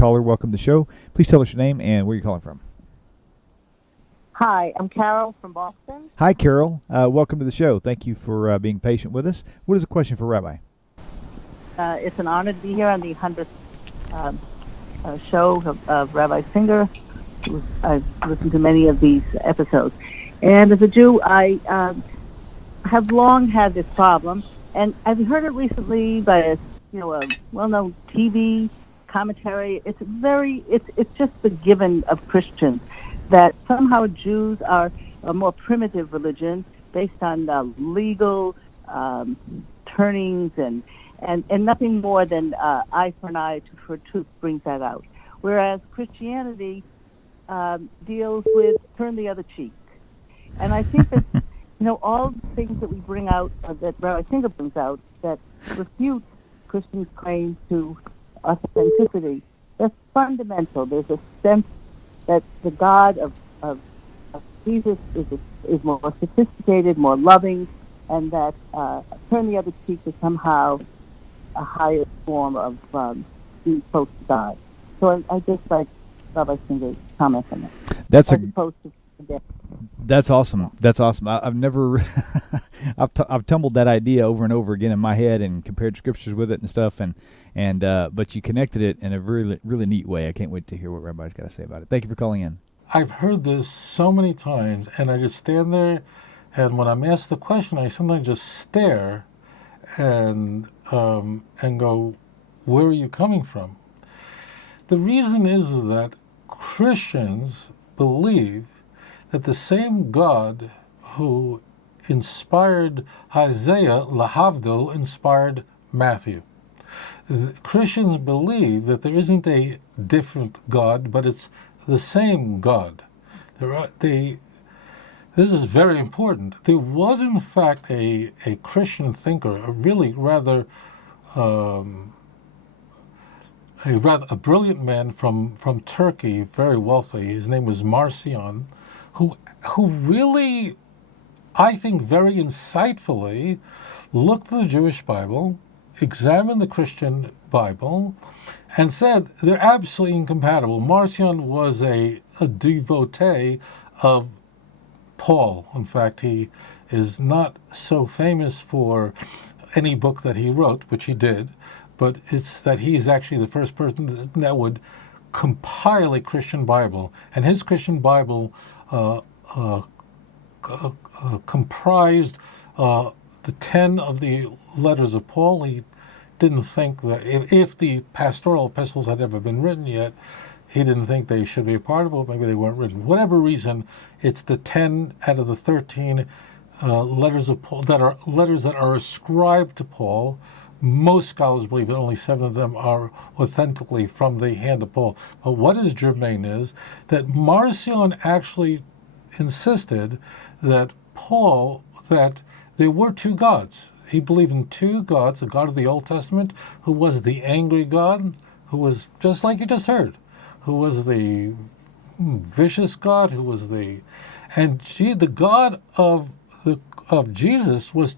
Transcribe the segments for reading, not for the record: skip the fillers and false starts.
caller. Welcome to the show. Please tell us your name and where you're calling from. Hi, I'm Carol from Boston. Hi, Carol. Welcome to the show. Thank you for being patient with us. What is the question for Rabbi? It's an honor to be here on the 100th show of Rabbi Singer. I've listened to many of these episodes. And as a Jew, I have long had this problem. And I've heard it recently by a well-known TV commentary. It's just the given of Christians that somehow Jews are a more primitive religion based on legal turnings and nothing more than eye for an eye, tooth for a tooth brings that out. Whereas Christianity deals with turn the other cheek. And I think that, all the things that we bring out, that Rabbi Singer brings out, that refute Christians' claim to authenticity, that's fundamental. There's a sense that the God of Jesus is more sophisticated, more loving, and that turn the other cheek is somehow a higher form of being close to God. So I just like Rabbi Singer's comment on that. That's awesome. That's awesome. I've never, I've tumbled that idea over and over again in my head and compared scriptures with it and stuff, and but you connected it in a really, really neat way. I can't wait to hear what Rabbi's got to say about it. Thank you for calling in. I've heard this so many times, and I just stand there, and when I'm asked the question, I sometimes just stare and go, where are you coming from? The reason is that Christians believe that the same God who inspired Isaiah, lahavdil, inspired Matthew. Christians believe that there isn't a different God, but it's the same God. This is very important. There was, in fact, a Christian thinker, a brilliant man from Turkey, very wealthy. His name was Marcion, who really, I think, very insightfully looked at the Jewish Bible, examined the Christian Bible, and said they're absolutely incompatible. Marcion was a devotee of Paul. In fact, he is not so famous for any book that he wrote, which he did, but it's that he is actually the first person that would compile a Christian Bible. And his Christian Bible comprised the 10 of the letters of Paul. He didn't think that if the pastoral epistles had ever been written yet, he didn't think they should be a part of it. Maybe they weren't written. For whatever reason, it's the 10 out of the 13 letters of Paul that are letters that are ascribed to Paul. Most scholars believe that only 7 of them are authentically from the hand of Paul. But what is germane is that Marcion actually insisted that that there were 2 gods. He believed in 2 gods, the God of the Old Testament, who was the angry God, who was just like you just heard, who was the vicious God, who was the God of Jesus was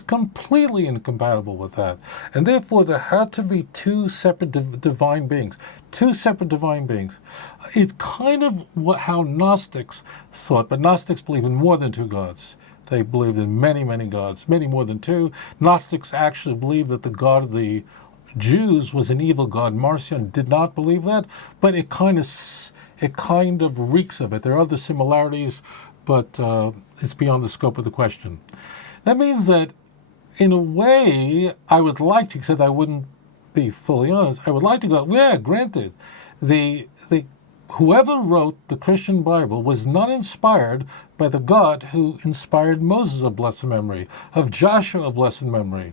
completely incompatible with that. And therefore there had to be 2 separate divine beings. 2 separate divine beings. It's kind of how Gnostics thought, but Gnostics believe in more than 2 gods. They believed in many, many gods, many more than 2. Gnostics actually believed that the God of the Jews was an evil God. Marcion did not believe that, but it kind of reeks of it. There are other similarities, but it's beyond the scope of the question. That means that, in a way, I would like to, except I wouldn't be fully honest, I would like to go, yeah, granted, whoever wrote the Christian Bible was not inspired by the God who inspired Moses of blessed memory, of Joshua of blessed memory,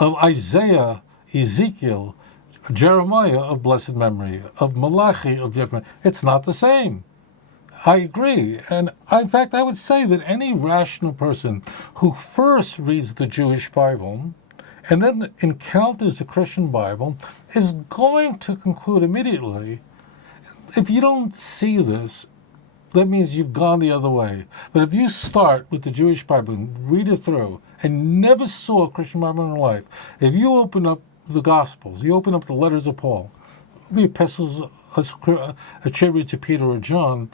of Isaiah, Ezekiel, Jeremiah of blessed memory, of Malachi of blessed memory. It's not the same. I agree. And in fact, I would say that any rational person who first reads the Jewish Bible and then encounters the Christian Bible is going to conclude immediately, if you don't see this, that means you've gone the other way. But if you start with the Jewish Bible and read it through and never saw a Christian Bible in your life, if you open up the Gospels, you open up the letters of Paul, the epistles attributed to Peter or John,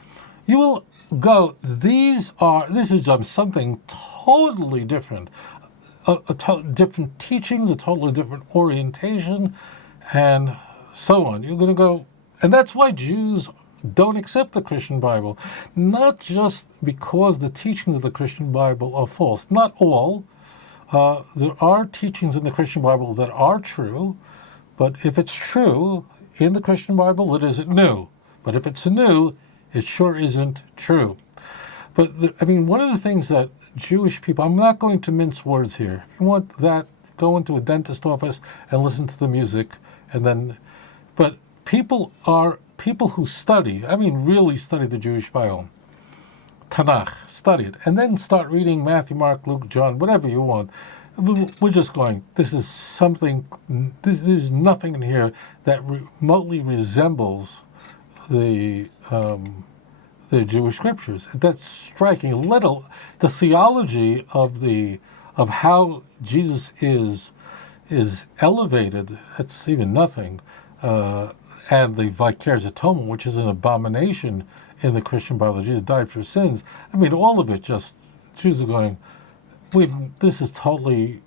you will go, this is something totally different. Different teachings, a totally different orientation, and so on. You're going to go, and that's why Jews don't accept the Christian Bible. Not just because the teachings of the Christian Bible are false. Not all. There are teachings in the Christian Bible that are true, but if it's true in the Christian Bible, it isn't new. But if it's new, it sure isn't true. But one of the things that Jewish people, I'm not going to mince words here. You want that, go into a dentist office and listen to the music, but people who study, really study the Jewish Bible, Tanakh, study it, and then start reading Matthew, Mark, Luke, John, whatever you want. We're just going, there's nothing in here that remotely resembles the Jewish scriptures. That's striking. The theology of how Jesus is elevated, that's even nothing. And the vicarious atonement, which is an abomination in the Christian Bible. Jesus died for sins. All of it just, Jews are going, this is totally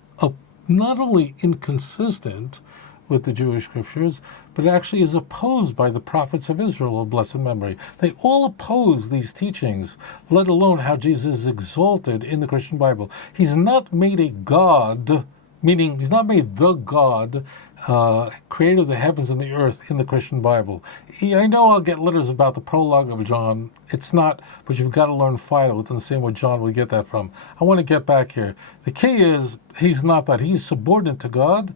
not only inconsistent with the Jewish scriptures, but actually is opposed by the prophets of Israel of blessed memory. They all oppose these teachings, let alone how Jesus is exalted in the Christian Bible. He's not made a God, meaning he's not made the God, creator of the heavens and the earth in the Christian Bible. I know I'll get letters about the prologue of John. It's not, but you've got to learn Philo. It's the same where John would get that from. I want to get back here. The key is, he's not that. He's subordinate to God.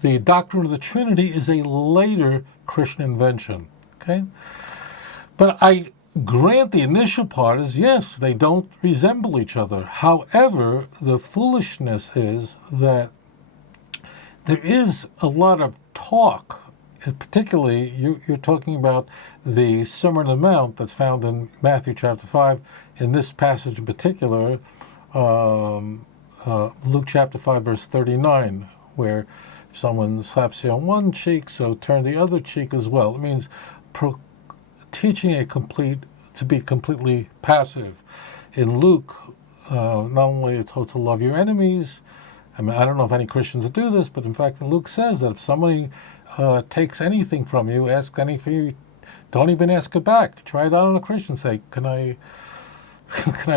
The doctrine of the Trinity is a later Christian invention. Okay? But I grant the initial part is, yes, they don't resemble each other. However, the foolishness is that there is a lot of talk, and particularly you're talking about the Sermon on the Mount that's found in Matthew chapter 5. In this passage in particular, Luke chapter 5, verse 39, where if someone slaps you on one cheek, so turn the other cheek as well. It means teaching to be completely passive. In Luke, not only it's told to love your enemies. I don't know if any Christians do this, but in fact, Luke says that if somebody takes anything from you, ask anything you, don't even ask it back. Try it out on a Christian. Say, can I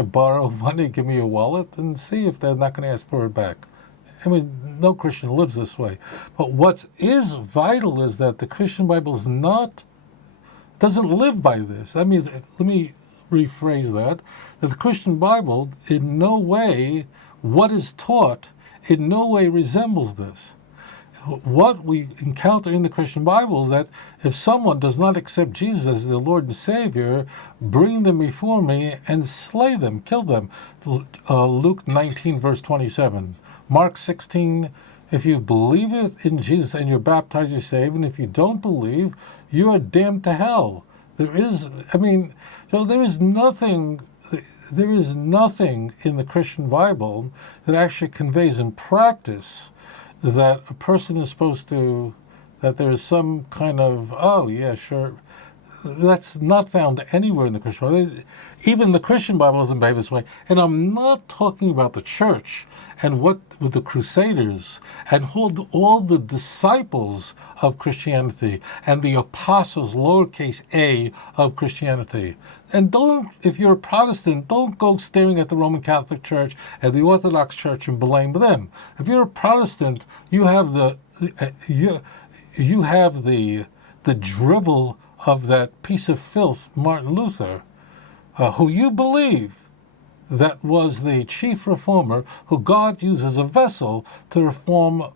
borrow money? Give me your wallet, and see if they're not going to ask for it back. No Christian lives this way. But what is vital is that the Christian Bible doesn't live by this. Let me rephrase that the Christian Bible in no way, what is taught, in no way resembles this. What we encounter in the Christian Bible is that if someone does not accept Jesus as their Lord and Savior, bring them before me and slay them, kill them. Luke 19, verse 27. Mark 16, if you believe in Jesus and you're baptized, you're saved, and if you don't believe, you are damned to hell. There is nothing in the Christian Bible that actually conveys in practice that a person is supposed to, that there is some kind of, oh yeah, sure. That's not found anywhere in the Christian Bible. Even the Christian Bible isn't made this way. And I'm not talking about the church and what with the Crusaders and all the disciples of Christianity and the apostles, lowercase a, of Christianity. And if you're a Protestant, don't go staring at the Roman Catholic Church and the Orthodox Church and blame them. If you're a Protestant, you have the drivel of that piece of filth, Martin Luther, who you believe that was the chief reformer, who God used as a vessel to reform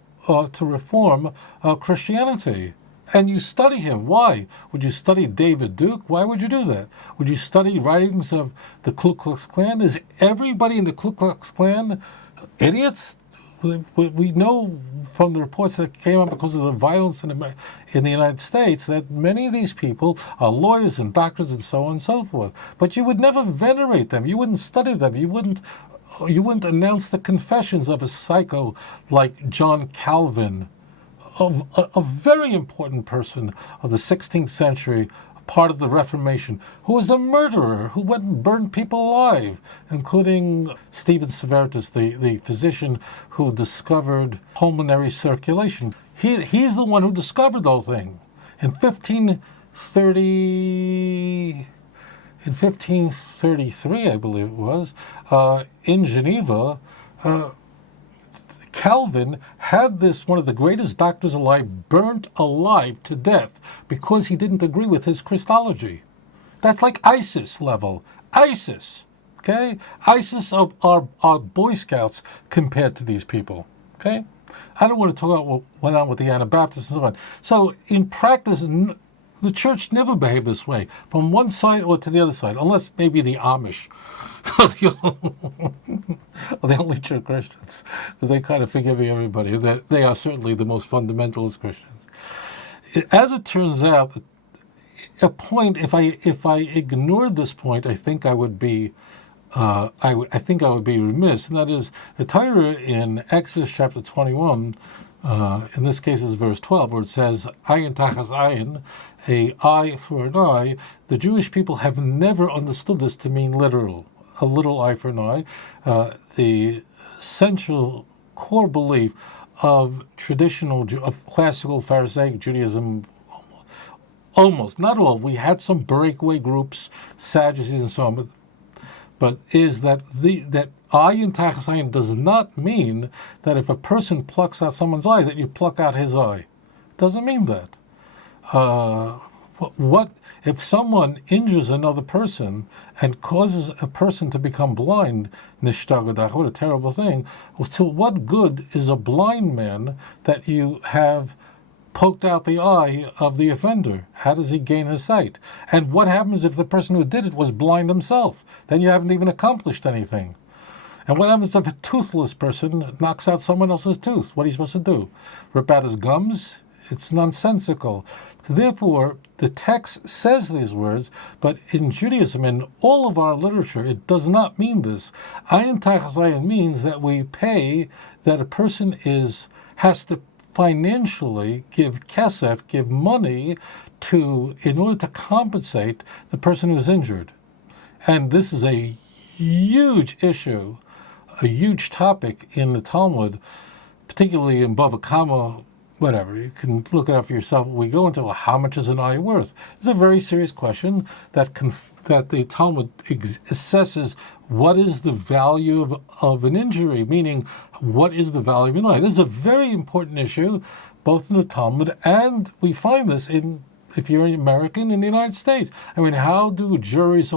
Christianity. And you study him. Why? Would you study David Duke? Why would you do that? Would you study writings of the Ku Klux Klan? Is everybody in the Ku Klux Klan idiots? We know from the reports that came out because of the violence in the United States that many of these people are lawyers and doctors and so on and so forth. But you would never venerate them. You wouldn't study them. You wouldn't announce the confessions of a psycho like John Calvin a very important person of the 16th century, part of the Reformation, who was a murderer, who went and burned people alive, including Stephen Severus, the physician who discovered pulmonary circulation. He's the one who discovered the whole thing. In 1533, I believe it was, in Geneva, Calvin had one of the greatest doctors alive burnt alive to death because he didn't agree with his Christology. That's like ISIS level. ISIS, okay? ISIS are Boy Scouts compared to these people, okay? I don't want to talk about what went on with the Anabaptists and so on. So in practice, the church never behaved this way, from one side or to the other side, unless maybe the Amish. The only true Christians, because they kind of forgive everybody. They are certainly the most fundamentalist Christians. As it turns out, a point. If I ignored this point, I think I would be, I think I would be remiss, and that is the Torah in Exodus chapter 21. In this case, is verse 12, where it says, "Ayin tachas ayin," a eye for an eye. The Jewish people have never understood this to mean literal. A little eye for an eye. The central core belief of of classical Pharisaic Judaism, almost, not all, we had some breakaway groups, Sadducees and so on, but is that that ayin tachas ayin does not mean that if a person plucks out someone's eye, that you pluck out his eye. It doesn't mean that. What if someone injures another person and causes a person to become blind? Nishtagadach, what a terrible thing. To what good is a blind man that you have poked out the eye of the offender? How does he gain his sight? And what happens if the person who did it was blind himself? Then you haven't even accomplished anything. And what happens if a toothless person knocks out someone else's tooth? What are you supposed to do? Rip out his gums? It's nonsensical. Therefore, the text says these words, but in Judaism, in all of our literature, it does not mean this. Ayin tachas ayin means that we pay, that a person has to financially give kesef, give money in order to compensate the person who's injured. And this is a huge issue, a huge topic in the Talmud, particularly in Bava Kama. Whatever, you can look it up for yourself. We go into how much is an eye worth. It's a very serious question that the Talmud assesses what is the value of an injury, meaning what is the value of an eye. This is a very important issue, both in the Talmud and we find this if you're an American in the United States. I mean, how do juries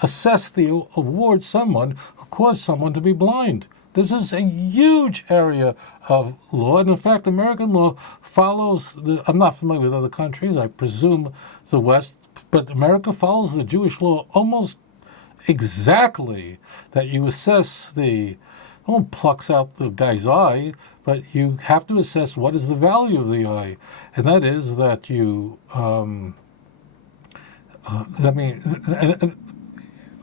assess the award someone who caused someone to be blind? This is a huge area of law, and in fact, American law follows I'm not familiar with other countries, I presume the West, but America follows the Jewish law almost exactly, that you assess no one plucks out the guy's eye, but you have to assess what is the value of the eye, and that is that you,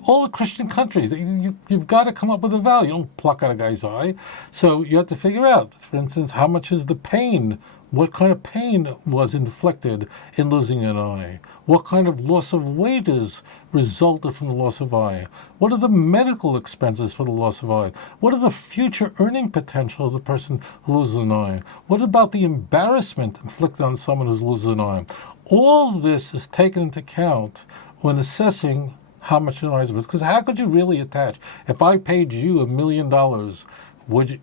all the Christian countries, you've got to come up with a value. You don't pluck out a guy's eye. So you have to figure out, for instance, how much is the pain? What kind of pain was inflicted in losing an eye? What kind of loss of wages resulted from the loss of eye? What are the medical expenses for the loss of eye? What are the future earning potential of the person who loses an eye? What about the embarrassment inflicted on someone who loses an eye? All this is taken into account when assessing how much an eye is worth. Because how could you really attach? If I paid you $1 million, would you,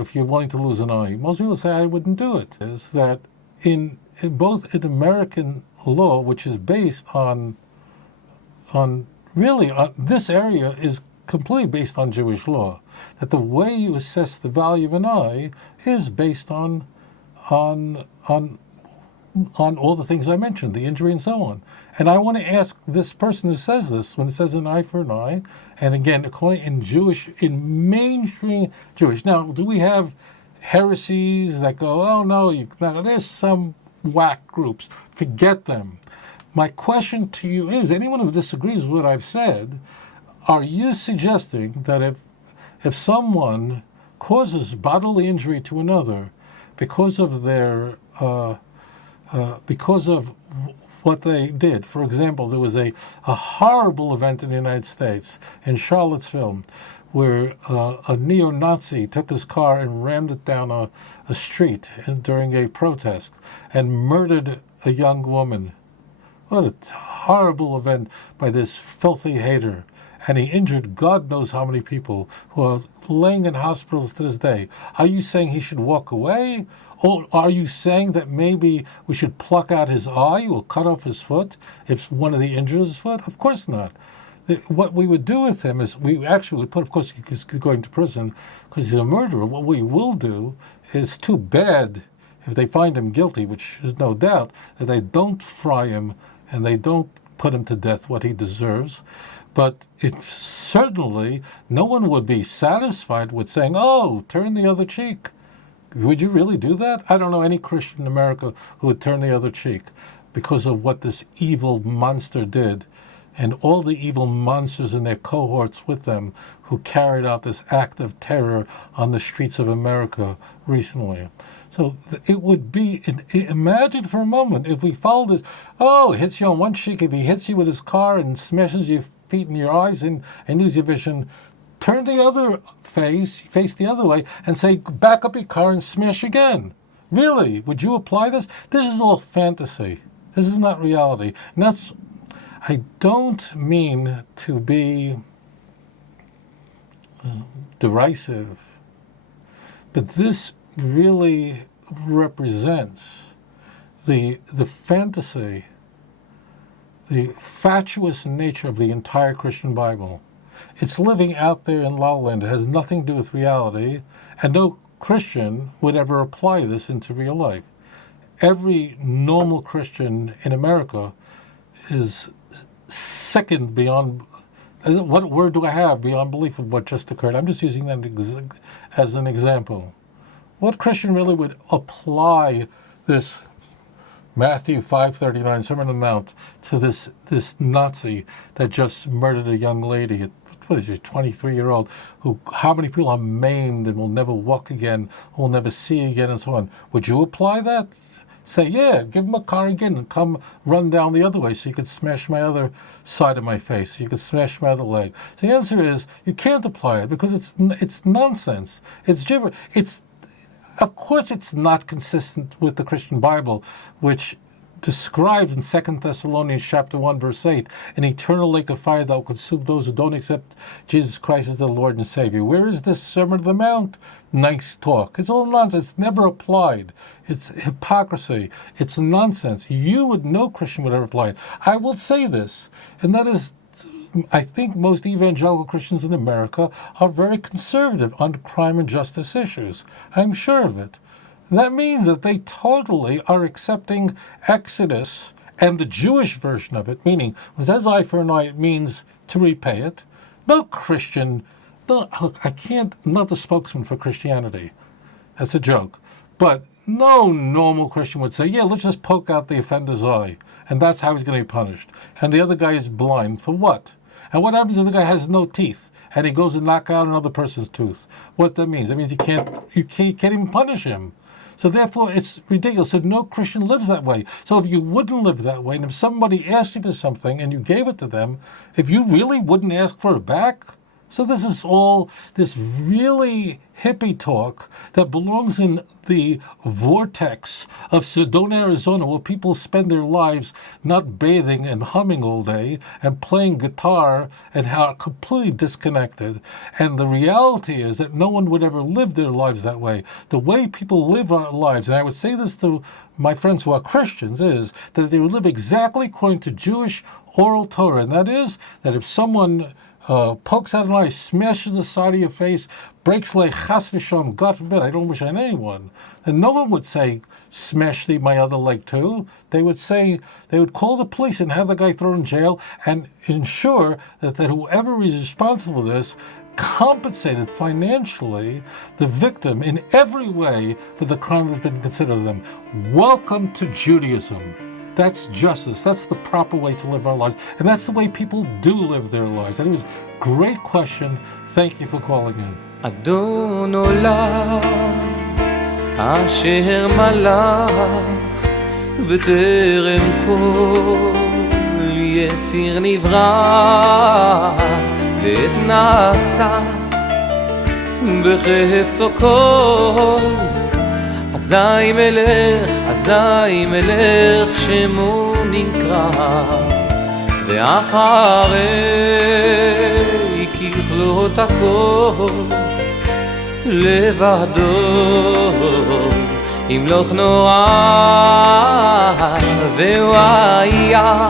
if you're willing to lose an eye? Most people say I wouldn't do it. Is that in both in American law, which is based on this area is completely based on Jewish law, that the way you assess the value of an eye is based on all the things I mentioned, the injury and so on. And I want to ask this person who says this, when it says an eye for an eye, and again, according in mainstream Jewish. Now, do we have heresies that go, oh no, there's some whack groups, forget them. My question to you is, anyone who disagrees with what I've said, are you suggesting that if someone causes bodily injury to another, because of their because of what they did. For example, there was a horrible event in the United States, in Charlottesville, where a neo-Nazi took his car and rammed it down a street during a protest and murdered a young woman. What a horrible event by this filthy hater. And he injured God knows how many people who are laying in hospitals to this day. Are you saying he should walk away? Or are you saying that maybe we should pluck out his eye or cut off his foot if one of the injures his foot? Of course not. What we would do with him is we actually would put, of course, he's going to prison because he's a murderer. What we will do is too bad if they find him guilty, which is no doubt, that they don't fry him and they don't put him to death what he deserves. But it certainly, no one would be satisfied with saying, oh, turn the other cheek. Would you really do that? I don't know any Christian in America who would turn the other cheek because of what this evil monster did and all the evil monsters and their cohorts with them who carried out this act of terror on the streets of America recently. So it would be, imagine for a moment if we followed this, oh, hits you on one cheek, if he hits you with his car and smashes your feet and your eyes and lose your vision, turn the other face the other way and say, back up your car and smash again. Really? Would you apply this? This is all fantasy. This is not reality. And that's, I don't mean to be derisive, but this really represents the fantasy, the fatuous nature of the entire Christian Bible. It's living out there in La La Land. It has nothing to do with reality, and no Christian would ever apply this into real life. Every normal Christian in America is sickened beyond, what word do I have, beyond belief of what just occurred. I'm just using that as an example. What Christian really would apply this Matthew 5:39, Sermon on the Mount, to this Nazi that just murdered a young lady, what is she, 23-year-old, who, how many people are maimed and will never walk again, will never see again, and so on. Would you apply that? Say, yeah, give him a car again and come run down the other way so you could smash my other side of my face, so you could smash my other leg. The answer is you can't apply it because it's nonsense. It's gibberish. Of course it's not consistent with the Christian Bible, which describes in 2 Thessalonians chapter 1, verse 8, an eternal lake of fire that will consume those who don't accept Jesus Christ as their Lord and Savior. Where is this Sermon on the Mount? Nice talk. It's all nonsense. It's never applied. It's hypocrisy. It's nonsense. No Christian would ever apply it. I will say this, and that is, I think most evangelical Christians in America are very conservative on crime and justice issues. I'm sure of it. That means that they totally are accepting Exodus and the Jewish version of it, meaning, when it says eye for an eye, it means to repay it. No Christian, look, I can't, I'm not the spokesman for Christianity. That's a joke. But no normal Christian would say, yeah, let's just poke out the offender's eye, and that's how he's going to be punished. And the other guy is blind for what? And what happens if the guy has no teeth and he goes and knock out another person's tooth? What that means? That means you can't even punish him. So therefore, it's ridiculous. So no Christian lives that way. So if you wouldn't live that way, and if somebody asked you for something and you gave it to them, if you really wouldn't ask for it back, so this is all this really hippie talk that belongs in the vortex of Sedona, Arizona, where people spend their lives not bathing and humming all day and playing guitar and are completely disconnected. And the reality is that no one would ever live their lives that way. The way people live our lives, and I would say this to my friends who are Christians, is that they would live exactly according to Jewish oral Torah, and that is that if someone pokes out an eye, smashes the side of your face, breaks like chas v'shalom, God forbid, I don't wish on anyone. And no one would say, smash my other leg too. They would call the police and have the guy thrown in jail and ensure that whoever is responsible for this compensated financially the victim in every way for the crime that's been considered of them. Welcome to Judaism. That's justice. That's the proper way to live our lives. And that's the way people do live their lives. Anyways, great question. Thank you for calling in. אדון עולם אשר מלך בטרם כל יציר נברא ועת נעשה בחפצו כל אזי מלך שמו נקרא ואחרי ככלות הכל לבדו ימלוך נורא והוא היה